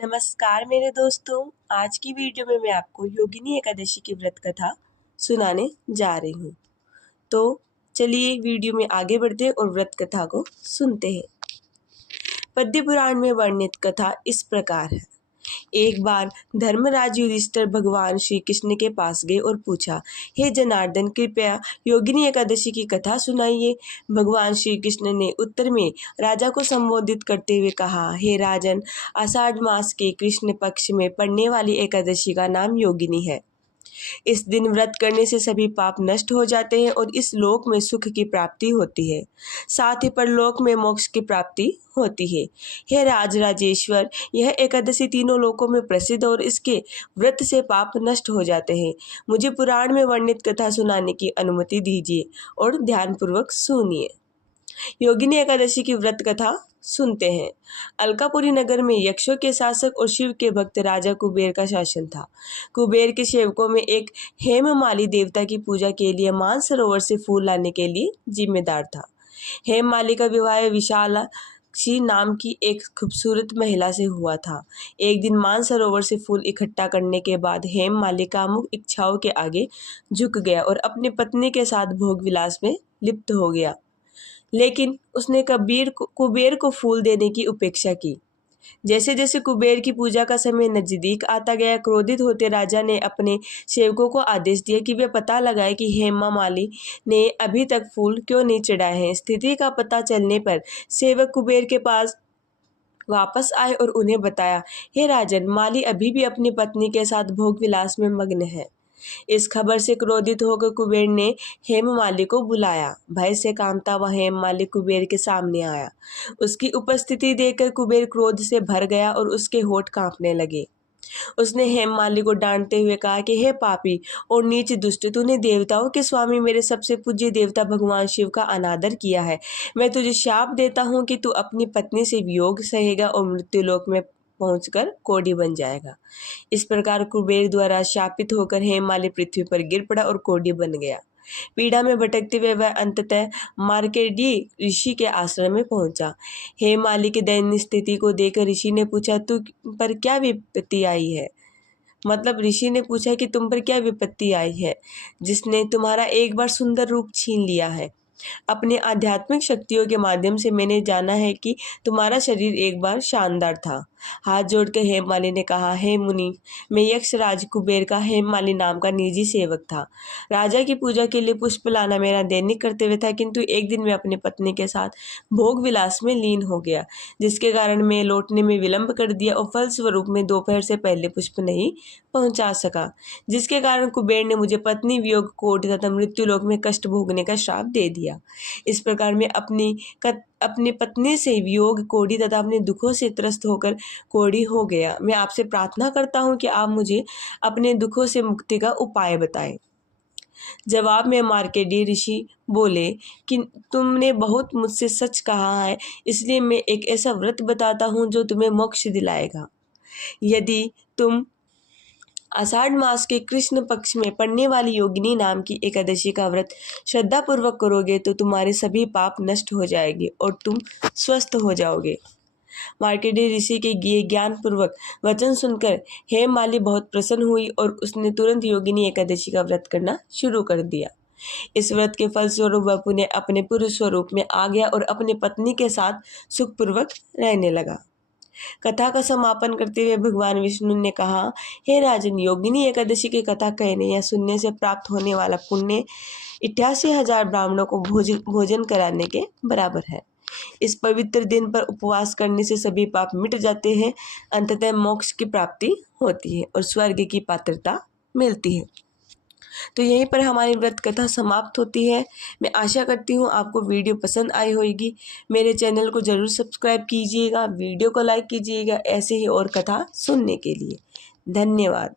नमस्कार मेरे दोस्तों। आज की वीडियो में मैं आपको योगिनी एकादशी की व्रत कथा सुनाने जा रही हूँ। तो चलिए वीडियो में आगे बढ़ते और व्रत कथा को सुनते हैं। पद्म पुराण में वर्णित कथा इस प्रकार है। एक बार धर्मराज युधिष्ठिर भगवान श्री कृष्ण के पास गए और पूछा, हे जनार्दन, कृपया योगिनी एकादशी की कथा सुनाइए। भगवान श्री कृष्ण ने उत्तर में राजा को संबोधित करते हुए कहा, हे राजन, आषाढ़ मास के कृष्ण पक्ष में पड़ने वाली एकादशी का नाम योगिनी है। इस दिन व्रत करने से सभी पाप नष्ट हो जाते हैं और इस लोक में सुख की प्राप्ति होती है, साथ ही परलोक में मोक्ष की प्राप्ति होती है। हे राजेश्वर, यह एकादशी तीनों लोकों में प्रसिद्ध और इसके व्रत से पाप नष्ट हो जाते हैं। मुझे पुराण में वर्णित कथा सुनाने की अनुमति दीजिए और ध्यानपूर्वक सुनिए। योगिनी एकादशी की व्रत कथा सुनते हैं। अलकापुरी नगर में यक्षों के शासक और शिव के भक्त राजा कुबेर का शासन था। कुबेर के सेवकों में एक हेममाली देवता की पूजा के लिए मानसरोवर से फूल लाने के लिए जिम्मेदार था। हेममाली का विवाह विशालाक्षी नाम की एक खूबसूरत महिला से हुआ था। एक दिन मानसरोवर से फूल इकट्ठा करने के बाद हेममाली कामुक इच्छाओं के आगे झुक गया और अपनी पत्नी के साथ भोग विलास में लिप्त हो गया। लेकिन उसने कुबेर को फूल देने की उपेक्षा की। जैसे जैसे कुबेर की पूजा का समय नजदीक आता गया, क्रोधित होते राजा ने अपने सेवकों को आदेश दिया कि वे पता लगाए कि हेमा माली ने अभी तक फूल क्यों नहीं चढ़ाए हैं। स्थिति का पता चलने पर सेवक कुबेर के पास वापस आए और उन्हें बताया, हे राजन, माली अभी भी अपनी पत्नी के साथ भोग विलास में मग्न है। इस खबर से क्रोधित होकर कुबेर ने हेममाली को बुलाया। भय से कांपता वह हेममाली कुबेर के सामने आया। उसकी उपस्थिति देखकर कुबेर क्रोध से भर गया और उसके होठ कांपने लगे। उसने हेममाली को डांटते हुए कहा कि हे पापी और नीच दुष्ट, तूने देवताओं के स्वामी मेरे सबसे पूज्य देवता भगवान शिव का अनादर किया है। मैं तुझे शाप देता हूँ कि तू अपनी पत्नी से वियोग सहेगा और मृत्युलोक में पहुंचकर कोढ़ी बन जाएगा। इस प्रकार कुबेर द्वारा शापित होकर हेममाली पृथ्वी पर गिर पड़ा और कोढ़ी बन गया। पीड़ा में भटकते हुए वह अंततः मार्केडी ऋषि के आश्रम में पहुंचा। हेममाली की दयनीय स्थिति को देखकर ऋषि ने पूछा, तू पर क्या विपत्ति आई है? मतलब ऋषि ने पूछा कि तुम पर क्या विपत्ति आई है जिसने तुम्हारा एक बार सुंदर रूप छीन लिया है। अपने आध्यात्मिक शक्तियों के माध्यम से मैंने जाना है कि तुम्हारा शरीर एक बार शानदार था। हाथ जोड़कर हेममाली ने कहा, हे मुनि, मैं यक्षराज कुबेर का हेममाली नाम का निजी सेवक था। राजा की पूजा के लिए पुष्प लाना मेरा दैनिक कर्तव्य था, किंतु एक दिन मैं अपनी पत्नी के साथ भोग विलास में लीन हो गया, जिसके कारण मैं लौटने में विलंब कर दिया और फलस्वरूप में दोपहर से पहले पुष्प नहीं पहुंचा सका, जिसके कारण कुबेर ने मुझे पत्नी वियोग, कोढ़ तथा मृत्युलोक में कष्ट भोगने का श्राप दे दिया। इस प्रकार मैं अपनी पत्नी से वियोग, कोढ़ी तथा अपने दुखों से त्रस्त होकर कोढ़ी हो गया। मैं आपसे प्रार्थना करता हूँ कि आप मुझे अपने दुखों से मुक्ति का उपाय बताएं। जवाब में मार्केडी ऋषि बोले कि तुमने बहुत मुझसे सच कहा है, इसलिए मैं एक ऐसा व्रत बताता हूँ जो तुम्हें मोक्ष दिलाएगा। यदि तुम आषाढ़ मास के कृष्ण पक्ष में पड़ने वाली योगिनी नाम की एकादशी का व्रत श्रद्धा पूर्वक करोगे तो तुम्हारे सभी पाप नष्ट हो जाएंगे और तुम स्वस्थ हो जाओगे। मार्केडी ऋषि के ज्ञान पूर्वक वचन सुनकर हेममाली बहुत प्रसन्न हुई और उसने तुरंत योगिनी एकादशी का व्रत करना शुरू कर दिया। इस व्रत के फलस्वरूप वह पुनः अपने पूर्व स्वरूप में आ गया और अपनी पत्नी के साथ सुखपूर्वक रहने लगा। कथा का समापन करते हुए भगवान विष्णु ने कहा, हे राजन, योगिनी एकादशी की कथा कहने या सुनने से प्राप्त होने वाला पुण्य 88,000 ब्राह्मणों को भोजन कराने के बराबर है। इस पवित्र दिन पर उपवास करने से सभी पाप मिट जाते हैं, अंततः मोक्ष की प्राप्ति होती है और स्वर्ग की पात्रता मिलती है। तो यहीं पर हमारी व्रत कथा समाप्त होती है। मैं आशा करती हूँ आपको वीडियो पसंद आई होगी। मेरे चैनल को ज़रूर सब्सक्राइब कीजिएगा, वीडियो को लाइक कीजिएगा ऐसे ही और कथा सुनने के लिए। धन्यवाद।